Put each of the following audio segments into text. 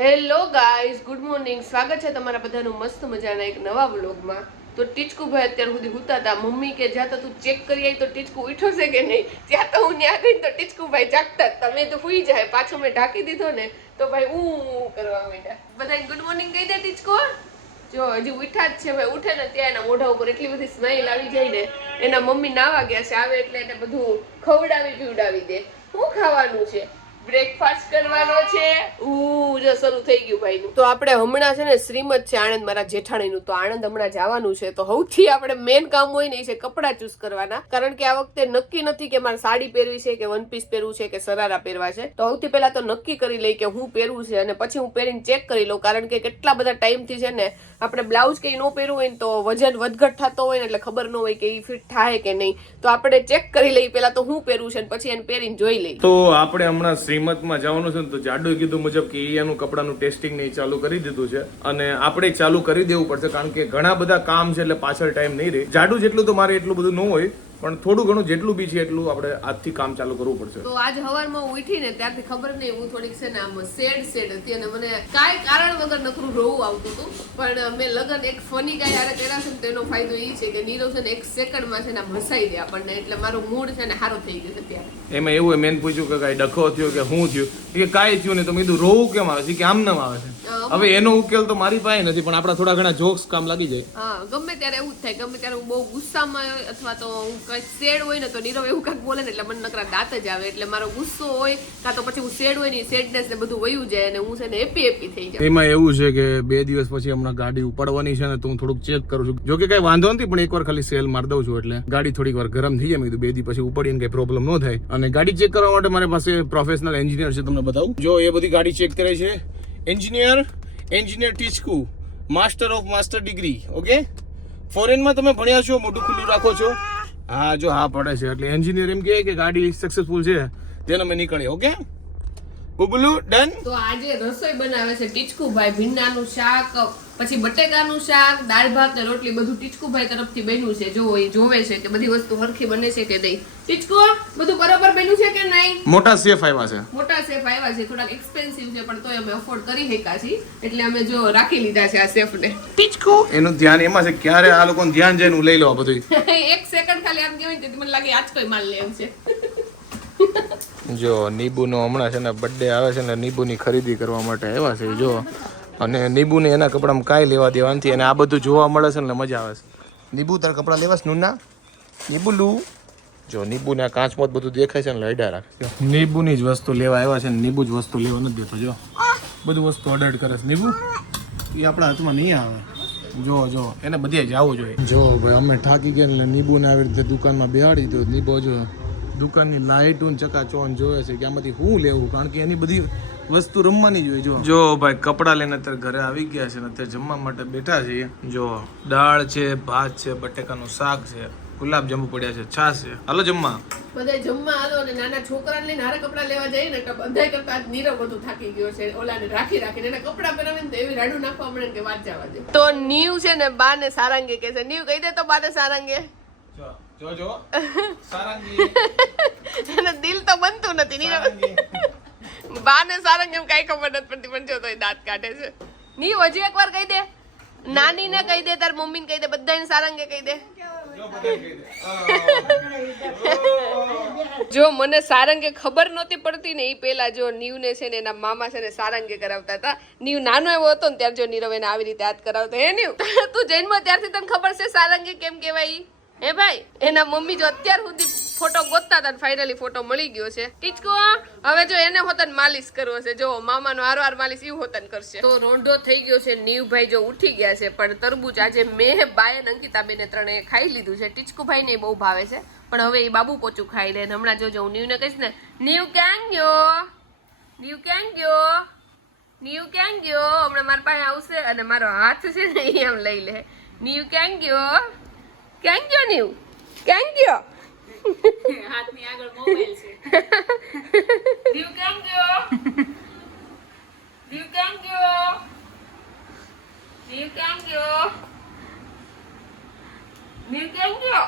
Hello guys good morning સ્વાગત છે તમારા બધાનું મસ્ત મજાના એક નવા વ્લોગમાં. તો ટીચકુભાઈ અત્યાર સુધી હુતા હતા. મમ્મી કે જ્યાં તો તું ચેક કરી આવી તો ટીચકુ ઉઠ્યો છે કે નહીં? જ્યાં તો હું ત્યાં ગઈ તો ટીચકુભાઈ જાગતા. તમે તો હુઈ જાય. પાછો મેં ઢાંકી દીધો ને. તો ભાઈ ઉ કરવા માંડ્યા. બધા ગુડ મોર્નિંગ કહી દે ટીચકો જો, હજી ઉઠા જ છે. ભાઈ ઉઠે ને ત્યાં એના મોઢા ઉપર એટલી બધી સ્માઈલ આવી જાય ને, એના મમ્મી નાવા ગયા છે. આવે એટલે એને બધું ખવડાવી પીવડાવી દે. શું ખાવાનું છે? બ્રેકફાસ્ટ કરવાનો છે? ઉ જો શરૂ થઈ ગયું ભાઈનું. તો આપણે હમણાં છે ને શ્રીમદ છે આણંદ મારા જેઠાણીનું. તો આણંદ હમણાં જવાનું છે. તો સૌથી આપણે મેન કામ હોય ને એ છે કપડાં ચૂઝ કરવાના. કારણ કે આ વખતે નક્કી નથી કે મારે સાડી પહેરવી છે કે વન પીસ પહેરવું છે કે સરારા પહેરવા છે. તો સૌથી પહેલા તો નક્કી કરી લઈ કે હું પહેરવું છે અને પછી હું પહેરીને ચેક કરી લઉં. કારણ કે કેટલા બધા ટાઈમથી છે ને આપણે બ્લાઉઝ કે ન પહેરવું હોય ને તો વજન વધઘટ થતો હોય ને એટલે ખબર ન હોય કે એ ફિટ થાય કે નહીં. તો આપણે ચેક કરી લઈએ પહેલા તો હું પહેરવું છે અને પછી એને પહેરીને જોઈ લઈએ. તો આપણે હમણાં શ્રીમતમાં જવાનું છે ને તો જાડુએ કીધું મુજબ કે એનું કપડાનું ટેસ્ટિંગ ને ચાલુ કરી દીધું છે. અને આપણે ચાલુ કરી દેવું પડશે કારણ કે ઘણા બધા કામ છે એટલે પાછળ ટાઈમ નહીં રહે. જાડુ જેટલું તો મારે એટલું બધું ન હોય પણ થોડું ઘણું જેટલું બી છે એટલું આપણે આજથી કામ ચાલુ કરવું પડશે. તો આજ હવારમાં હું ઉઠી ત્યારથી ખબર નહીં હું થોડીક છે ને આમ સેડ સેડ હતી અને મને કાંઈ કારણ વગર નકરું રોવું આવતું હતું. પણ મેં લગન એક ફની કાંઈ હારે કર્યા છે ને તો ફાયદો એ છે કે નીરવ છે ને એક સેકન્ડમાં છે ને હસાઈ દે આપણને એટલે મારું મૂડ છે ને સારો થઈ ગયો છે ત્યારે. એમાં એવું મેન પૂછ્યું કે કાંઈ ડખો થયો કે શું થયું? કે કાંઈ થયું ને તો મેં કીધું રોવું કેમ આવે છે? કે આમ નામ આવે છે. હવે એનો ઉકેલ તો મારી પાસે નથી પણ આપણા થોડા ઘણા જોક્સ કામ લાગી જાય. હા ગમે ત્યારે એવું જ થાય. ગમે ત્યારે હું બહુ ગુસ્સામાં અથવા તો હું કંઈક શેડ હોય ને તો નીરવ એવું કાંઈક બોલે ને એટલે મને નકરા દાંત જ આવે. એટલે મારો ગુસ્સો હોય, કાં તો પછી હું સેડ હોય ને શેડનેસ ને બધું વયું જાય અને હું છે ને હેપી હેપી થઈ જાય એમાં એવું છે કે બે દિવસ પછી હમણાં ગાડી ઉપાડવાની છે ને તો હું થોડુંક ચેક કરું છું. જો કે કઈ વાંધો નથી, પણ એકવાર ખાલી સેલ માર દઉં છું એટલે. ગાડી થોડીક વાર ગરમ થઈ જાય, મેં કીધું બે દિવસ પછી ઉપાડીને કઈ પ્રોબ્લેમ ન થાય. અને ગાડી ચેક કરવા માટે મારી પાસે પ્રોફેશનલ એન્જિનિયર છે, તમને બતાવું. જો એ બધી ગાડી ચેક કરે છે. Engineer engineer Tichku master of master degree okay ફોરેનમાં તમે ભણ્યા છો, મોઢું ખુલ્લું રાખો છો. હા, જો હા પડે છે. એટલે એન્જિનિયર એમ કે ગાડી સક્સેસફુલ છે તેને અમે નીકળીએ ઓકે બુબલું ડન? તો આજે રસોઈ બનાવે છે ટીચકુભાઈ. ભીંડાનું શાક પછી બટેકાનું શાક દાળ ભાત ને રોટલી બધું ટીચકુભાઈ તરફથી બન્યું છે. જો એ જોવે છે કે બધી વસ્તુ હરખી બને છે કે નહીં. ટીચકુ બધું બરોબર બન્યું છે કે નહીં? મોટા શેફ આવ્યા છે. મોટા શેફ આવ્યા છે. થોડાક એક્સપેન્સિવ છે પણ તોય અમે અફોર્ડ કરી શક્યા છીએ. એટલે અમે જો રાખી લીધા છે આ સેફને એનું ધ્યાન એમાં છે ક્યારે આ લોકોનું ધ્યાન જાય લઈ લો બધું એક સેકન્ડ ખાલી આમ કહેવાય મને લાગે આજ કોઈ માલ લે એમ છે. જો નીબુનો હમણાં છે ને બર્થડે આવે છે ને નીબુની ખરીદી કરવા માટે આવ્યા છે, જો. અને નીબુને એના કપડામાં કાંઈ લેવા દેવા નથી, અને આ બધું જોવા મળે છે ને મજા આવે છે. નીબુ, તારા કપડાં લેવા છે, નુના? નીબુ લુ જો નીબુને આ કાચમાં બધું દેખાય છે ને લઈડા રાખે. નીબુની જ વસ્તુ લેવા આવ્યા છે ને નીબુ જ વસ્તુ લેવા નથી દેતો, જો. બધું વસ્તુ ઓર્ડર કરે છે. નીબુ એ આપણા હાથમાં નહીં આવે. જો જો, એને બધે જવું જોઈએ. જો, ભાઈ, અમે થાકી ગયા એટલે નીબુને આવી રીતે દુકાનમાં બેહાડી દીધું. નીબો, જો દુકાનની લાઇટો ચકાચોન જોવે છે કે આમાંથી શું લેવું? કારણ કે એની બધી વસ્તુ રમવાની જોઈએ જો જો ભાઈ કપડાં લઈને અત્યારે ઘરે આવી ગયા છે ને અત્યારે જમવા માટે બેઠા છીએ. જો દાળ છે ભાત છે બટેકાનું શાક છે ગુલાબ જાંબુ પડ્યા છે છાશ છે. હાલો જમવા. બધા જમવા હાલો અને નાના છોકરાને લઈને હારે કપડાં લેવા જઈએ ને તો બધાય કરતા આજ નીરવ બધું થાકી ગયો છે ઓલાને રાખી રાખીને એને કપડાં પહેરાવે ને તો એવી રાડું નાખવા મળે કે વાત જવા દે. તો નીવ છે ને બા ને સારંગે કે છે. નીવ કહી દે તો બા ને સારંગે. જો. જો જો. સારંગી. એને દિલ તો બનતું નથી નીરવ. બા ને સારંગ એમ કઈ ખબર નથી પડતી પણ જો તો દાંત કાઢે છે. નીવ હજી એકવાર કહી દે. નાની ને કહી દે તાર મમ્મી ને કહી દે બધાને સારંગે કહી દે. જો બધા મને સારંગે ખબર નહોતી પડતી ને એ પેલા જો નીવ ને છે ને એના મામા છે ને સારંગે કરાવતા હતા. નીવ નાનો એવો હતો ને ત્યારે જો નીરવ એને આવી રીતે હાથ કરાવતો. હે નીવ? તું જન્મ ત્યારથી તને ખબર છે સારંગે કેમ કહેવાય? હે ભાઈ, એના મમ્મી જો અત્યાર સુધી ફોટો ગોતતા હતા ફાઇનલી ફોટો મળી ગયો છે. ટીચકો, હવે જો એને હોતન માલિશ કરવો છે. જો મામાનો હારવાર માલિશ એવું હોતન કરશે. તો રોંઢો થઈ ગયો છે. નીવભાઈ જો ઉઠી ગયા છે. પણ તરબૂચ આજે મેં બાય અંકિતા અંકિતાબેને ત્રણે ખાઈ લીધું છે. ટીચકુભાઈ ને બહુ ભાવે છે. પણ હવે એ બાબુ પોચું ખાઈ લે હમણાં જોજો હું નીવને કહીશ ને, નીવ ક્યાં ગયો? નીવ ક્યાં ગયો? નીવ ક્યાં ગયો? હમણાં મારા પાસે આવશે અને મારો હાથ છે ને એ એમ લઈ લે. નીવ ક્યાં ગયો? ક્યાં ગયો નીવ ક્યાં ગયો હાથની આગળ મોબાઈલ છે દીવ કેમ ગયો દીવ કેમ ગયો દીવ કેમ ગયો દીવ કેમ ગયો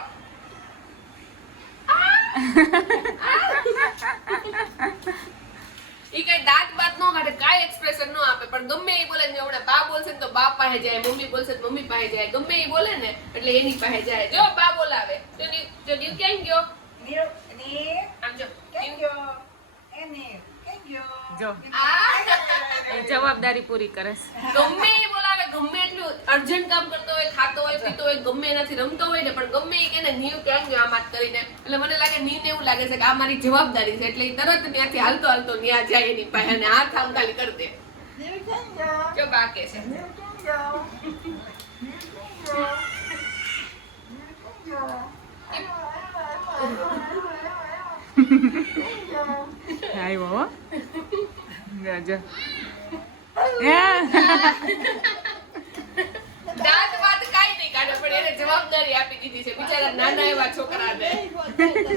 ઈ કઈ દાંત બાત નો કાઢે કાઈ એક્સપ્રેશન નો આપે. પણ ગમે એ બોલે ને હમણાં બા બોલશે ને તો બા પાસે જાય મમ્મી બોલશે તો મમ્મી પાસે જાય. ગમે એ બોલે ને એટલે એની પાસે જાય. જો બા બોલાવે. તો જો ન્યુ કેમ ગયો? આમ જો ન્યુ. જો. આ. જવાબદારી પૂરી કરે છે. ગમે ગમે એટલું અર્જન્ટ કામ કરતો હોય ખાતો હોય પીતો હોય ગમે એનાથી રમતો હોય ને પણ ગમે એ કે નીવ ક્યાંક આ વાત કરીને. એટલે મને લાગે નીવ એવું લાગે છે કે આ મારી જવાબદારી છે એટલે તરત ત્યાંથી હાલતો હાલતો ત્યાં જાય એની પાસે અને હાથ આમ ખાલી કરી દે. જો બાકે છે. આવ્યો હો. જો, જો હે? દાંત વાત કાંઈ નહીં કાઢે પણ એને જવાબદારી આપી દીધી છે બિચારા નાના એવા છોકરાને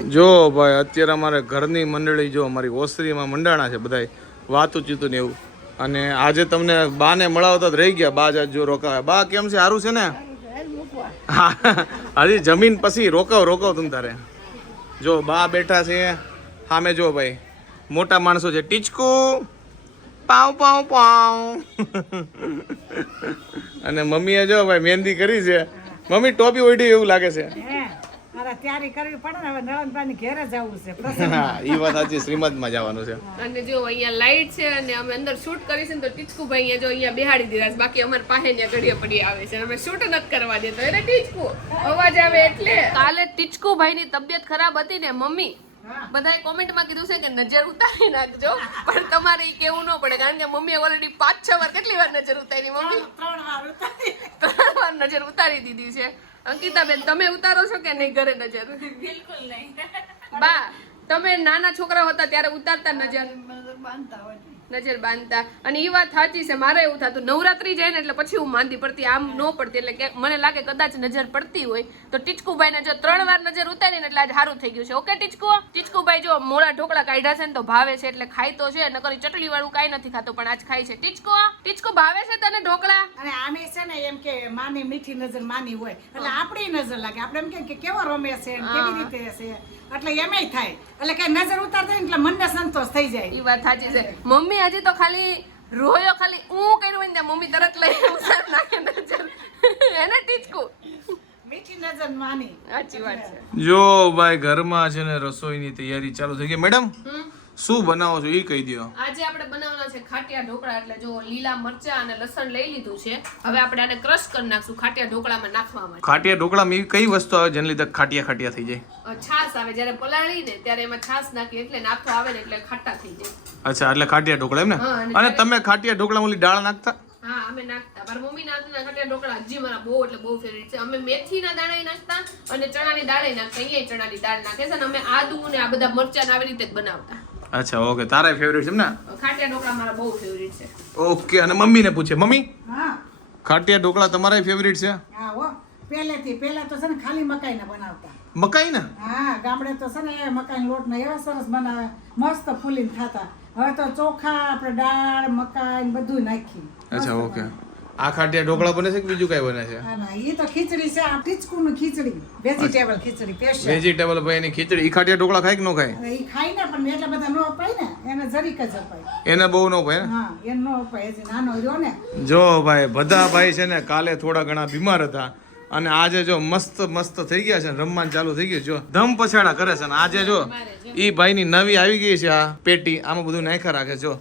જો ભાઈ, અત્યારે અમારે ઘરની મંડળી જો અમારી ઓસરીમાં મંડાણા છે બધાય, વાતું ચીતું ને એવું. અને આજે તમને બાને મળાવતા જ રહી ગયા, બા જ જો રોકાવે. બા, કેમ છે? સારું છે ને? હજી જમીન પછી રોકાવ રોકાવ તમે તારે. જો, બા બેઠા છે. સામે જો ભાઈ, મોટા માણસો છે. ટીચકુ. પાઉ પાઉ પાઉ. અને મમ્મીએ જો ભાઈ મહેંદી કરી છે. મમ્મી ટોપી ઓઢી એવું લાગે છે. હે તૈયારી કરવી પડે ને હવે નળનભાઈ ઘેરે જવું છે હા એ વાત સાચી શ્રીમદમાં જવાનું છે. અને જો અહીંયા લાઈટ છે અને અમે અંદર શૂટ કરીશું ને તો ટીચકુભાઈ અહીંયા જો અહીંયા બેહાડી દીધા છે. બાકી અમારે પાસે ત્યાં ઘડીએ પડી આવે છે. અમે શૂટ નથી કરવા દેતા. એટલે ટીચકુ અવાજ આવે એટલે. કાલે ટીચકુભાઈ ની તબિયત ખરાબ હતી ને મમ્મી બધાએ કોમેન્ટમાં કીધું છે કે નજર ઉતારી નાખજો પણ તમારે એ કેવું ન પડે કારણ કે મમ્મીએ ઓલરેડી પાંચ છ વાર કેટલી વાર નજર ઉતારી મમ્મી? ત્રણ વાર ઉતારી. ત્રણ વાર નજર ઉતારી દીધી છે. અંકિતાબેન તમે ઉતારો છો કે નહીં ઘરે નજર? બિલકુલ નહીં. બા તમે નાના છોકરા હતા ત્યારે ઉતારતા નજર? બાંધતા હોય નજર બાંધતા. અને એ વાત સાચી છે મારે એવું થતું નવરાત્રી જાય ને એટલે પછી હું માંદી પડતી આમ ન પડતી. એટલે કે મને લાગે કદાચ નજર પડતી હોય તો ટીચકુભાઈને જો ત્રણ વાર નજર ઉતારી ને એટલે આજે સારું થઈ ગયું છે. ઓકે ટીચકુ? ટીચકુભાઈ જો મોળા ઢોકળા કાઢ્યા છે ને તો ભાવે છે એટલે ખાય તો છે નકરી ચટણી વાળું કાંઈ નથી ખાતો પણ આજ ખાય છે. ટીચકુ? ટીચકુ ભાવે છે તને ઢોકળા? અને આમે છે ને એમ કે માની મીઠી નજર માની હોય એટલે આપણી નજર લાગે. આપણે એમ કે- કે કેવો રમે છે કેવી રીતે છે? એટલે એમેય થાય. એટલે કે નજર ઉતારતા થાય ને એટલે મનને સંતોષ થઈ જાય. એ વાત સાચી છે. મમ્મી હજી તો ખાલી રોયો ખાલી ઊં કર્યું હોય ને મમ્મી તરત લઈ ઉસાર નાખે નજર. એને ટીચકુ. મીઠી નજર માની. સાચી વાત જો ભાઈ ઘરમાં છે ને રસોઈની તૈયારી ચાલુ થઈ ગઈ. મેડમ? હમ. શું બનાવો છો? એ કહી દો આજે આપણે બનાવવાના છે ખાટિયા ઢોકળા એટલે જો લીલા મરચા અને લસણ લઈ લીધું છે. હવે આપણે આને ક્રશ કરી નાખશું ખાટિયા ઢોકળામાં નાખવા માટે. ખાટિયા ઢોકળામાં એવી કઈ વસ્તુ આવે જેને લીધે ખાટિયા ખાટિયા થઈ જાય? છાસ આવે જ્યારે પલાળી ને ત્યારે એમાં છાશ નાખી એટલે નાખો આવે ને એટલે ખાટા થઈ જાય. અચ્છા એટલે ખાટિયા ઢોકળા એમ ને? અને અને તમે ખાટિયા ઢોકળામાં ઓલી દાળ નાખતા? હા અમે નાખતા. મારા મમ્મી નાખતા ખાટિયા ઢોકળા હજી મારા બહુ એટલે બહુ ફેવરિટ છે. અમે મેથીના દાણા નાખતા અને ચણાની દાળે નાખતા. અહીંયા ચણાની દાળ નાખે છે અને અમે આદુ ને આ બધા મરચાં આવી રીતે જ બનાવતા. અચ્છા ઓકે. તારા ફેવરેટ છે ને ખાટિયા ઢોકળા મારા બહુ ફેવરિટ છે. ઓકે અને મમ્મીને પૂછે. મમ્મી? હા. ખાટિયા ઢોકળા તમારા ફેવરેટ છે? હા હો. પહેલેથી પહેલા તો છે ને ખાલી મકાઈના બનાવતા. મકાઈના? હા ગામડે તો છે ને એ મકાઈ લોટના એવા સરસ બનાવે મસ્ત ફૂલીને ખાતા. હવે તો ચોખા આપણે દાળ મકાઈ ને બધું નાખી અચ્છા ઓકે. આ ખાટિયા ઢોકળા બને છે કે બીજું કઈ બને છે? ના એ તો ખીચડી છે આ ટીચકુની ખીચડી વેજીટેબલ ખીચડી સ્પેશિયલ વેજીટેબલ ભાઈ એની ખીચડી. ઈ ખાટિયા ઢોકળા ખાય કે ન ખાય? એ ખાય ને પણ એટલા બધા નો અપાય ને એને જરીક જ અપાય. એને બહુ ન ભાઈ હા? એને નો અપાય હજી નાનો રહ્યો ને. જો ભાઈ બધા ભાઈ છે ને કાલે થોડા ઘણા બીમાર હતા અને આજે જો મસ્ત મસ્ત થઈ ગયા છે ને રમવાનું ચાલુ થઈ ગયું જો ધમ પછાડા કરે છે ને આજે જો ઈ ભાઈની નવી આવી ગઈ છે આ પેટી આમાં બધું નાખ્યા રાખે જો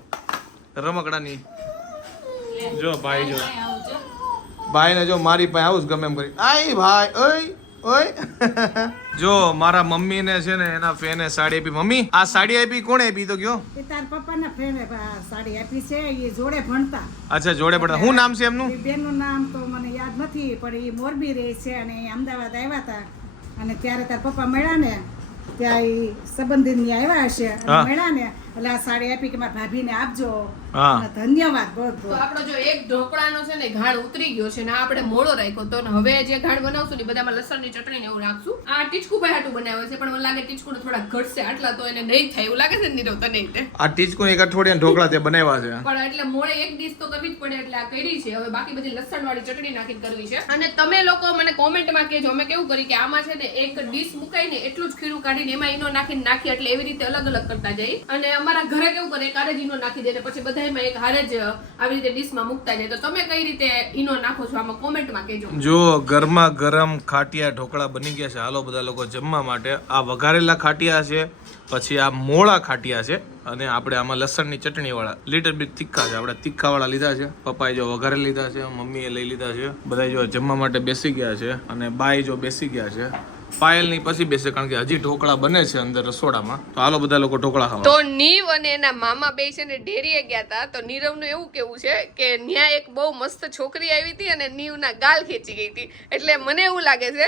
રમકડાની. જો ભાઈ જો. ભાઈને જો મારી પાસે આવું જ ગમે એમ કરી આય ભાઈ ઓય ઓય. જો મારા મમ્મીને છે ને એના ફેને સાડી આપી. મમ્મી આ સાડી આપી કોણે આપી? તો એ તાર પપ્પાના ફ્રેન્ડ સાડી આપી છે એ જોડે ભણતા. અચ્છા જોડે ભણતા. શું નામ છે એમનું? બેનનું નામ તો મને યાદ નથી પણ એ મોરબી રહે છે અને એ અમદાવાદ આવ્યા હતા. અને ત્યારે તાર પપ્પા મળ્યા ને ત્યાં એ સંબંધી આવ્યા હશે. મળ્યા ને એટલે આ સાડી આપી કે મારા ભાભીને આપજો. હા. ધન્યવાદ બહુ તો આપણો જો એક ઢોકળાનો છે ને ઘાણ ઉતરી ગયો છે ને આપણે મોળો રાખ્યો તો હવે જે ઘાણ બનાવશું ને બધામાં લસણની ચટણી ને એવું રાખશું. આ ટીચકુભાઈ હાટું બનાવ્યો છે પણ મને લાગે ટીચકુને થોડા ઘટશે આટલા તો એને નહીં થાય એવું લાગે છે ને નીરવ તને તે. આ ટીચકો એક અઠવાડિયા ઢોકળા તે બનાવ્યા છે. પણ એટલે મોળે એક ડીશ તો કરવી જ પડે એટલે આ કરી છે હવે બાકી બધી લસણ વાળી ચટણી નાખી કરવી છે. અને તમે લોકો મને કોમેન્ટમાં કહેજો અમે કેવું કરી કે આમાં છે ને એક ડીશ મુકાઈને એટલું જ ખીરું કાઢીને એમાં ઈનો નાખીને નાખી એટલે એવી રીતે અલગ અલગ કરતા જઈ અને અમારા ઘરે કેવું કરે એક ઈનો નાખી દે પછી પછી બધાયમાં એક હારે જ આવી રીતે ડીશમાં મૂકતા જાય. તો તમે કઈ રીતે ઈનો નાખો છો? આમાં કોમેન્ટમાં કહેજો. જો ગરમા ગરમ ખાટિયા ઢોકળા બની ગયા છે. હાલો બધા લોકો જમવા માટે. આ વઘારેલા ખાટિયા છે, પછી આ મોળા ખાટિયા છે અને આપણે આમાં લસણની ચટણીવાળા લિટર બીટ તીખા છે. આપણે તીખાવાળા લીધા છે. પપ્પાએ જો વઘારે લીધા છે, મમ્મીએ લઈ લીધા છે. બધા જો જમવા માટે બેસી ગયા છે અને બાઈ જો બેસી ગયા છે. પાયલની પછી બેસે કારણ કે હજી ઢોકળા બને છે અંદર રસોડામાં. તો હાલો બધા લોકો ઢોકળા ખાવા. તો નીવ અને એના મામા બે છે ને ડેરીએ ગયા હતા તો નીરવનું એવું કેવું છે કે ન્યા એક બહુ મસ્ત છોકરી આવી હતી અને નીવના ગાલ ખેંચી ગઈ હતી. એટલે મને એવું લાગે છે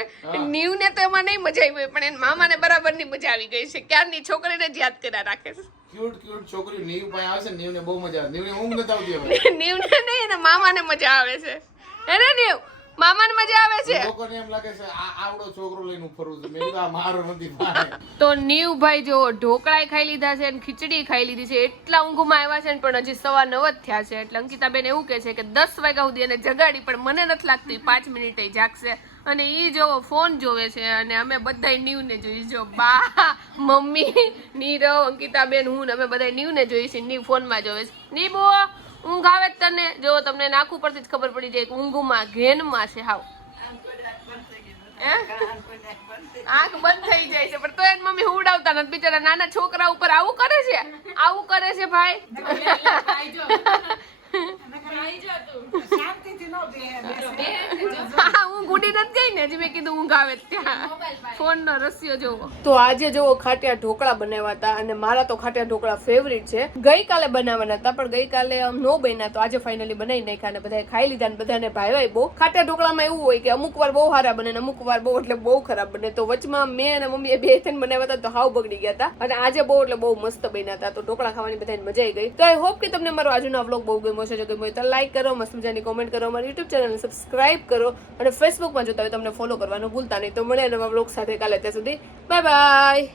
નીવને તો એમાં નહીં મજા આવી પણ એના મામાને બરાબરની મજા આવી ગઈ છે. ક્યારની છોકરીને જ યાદ કર્યા રાખે છે. ક્યુટ ક્યુટ છોકરી નીવ પાસે આવે છે નીવને બહુ મજા આવે. નીવને ઊંઘ નથી આવતી નીવને નહીં એના મામાને મજા આવે છે. એને નીવ? મામાને મજા આવે છે. લોકોને એમ લાગે છે આ આવડો છોકરો લઈને ફરું છું. મેં કીધું આ મારો નથી તો નીવભાઈ જો ઢોકળાય ખાઈ લીધા છે અને ખીચડી ખાઈ લીધી છે એટલા ઊંઘમાં આવ્યા છે ને પણ હજી સવા નવ જ થયા છે. એટલે અંકિતાબેન એવું કહે છે કે દસ વાગ્યા સુધી એને જગાડી પણ મને નથી લાગતી પાંચ મિનિટે જાગશે. અને એ જોવો ફોન જોવે છે અને અમે બધાય નીવને જોઈ જો બા મમ્મી નીરવ અંકિતાબેન હું અમે બધા નીવને જોઈ છીએ નીવ ફોનમાં જોવે છે. નીબો! ઊંઘ આવે જ તને? જો તમને નાખું પરથી જ ખબર પડી જાય કે ઊંઘમાં ઘેનમાં છે, હાવ? આંખ બંધ થઈ જાય છે, પણ તો એની મમ્મી ઉડાવતા નથી. બિચારા નાના છોકરા ઉપર આવું કરે છે? આવું કરે છે, ભાઈ? હા, ઉડી નથી ગઈ ને હજી મેં કીધું ઊંઘ આવે ત્યાં. ફોન નો રસ્યો જોવો. તો આજે જોવો ખાટિયા ઢોકળા બનાવ્યા હતા અને મારા તો ખાટિયા ઢોકળા ફેવરિટ છે. ગઈકાલે બનાવવાના હતા પણ ગઈકાલે આમ નો બન્યા તો આજે ફાઇનલી બનાવી નાખ્યા અને બધાએ ખાઈ લીધા અને બધાને ભાઈ બહુ. ખાટિયા ઢોકળામાં એવું હોય કે અમુક વાર બહુ સારા બને ને અમુક વાર બહુ એટલે બહુ ખરાબ બને. તો વચમાં મેં અને મમ્મીએ બે થઈને બનાવ્યા હતા તો હાવ બગડી ગયા હતા. અને આજે બહુ એટલે બહુ મસ્ત બન્યા હતા. તો ઢોકળા ખાવાની બધાને મજા આવી ગઈ. તો આઈ હોપ કે તમને મારો આજનો વ્લોગ બહુ ગમ્યો છે જો ગમ્યો લાઈક કરો, મસ્ત મજાની કોમેન્ટ કરો, અમારી યુટ્યુબ ચેનલને સબસ્ક્રાઇબ કરો અને ફેસબુકમાં જોતા હોય તમને ફોલો કરવાનું ભૂલતા નહીં, તો મળે નવા બ્લોગ સાથે કાલે ત્યાં સુધી. Bye bye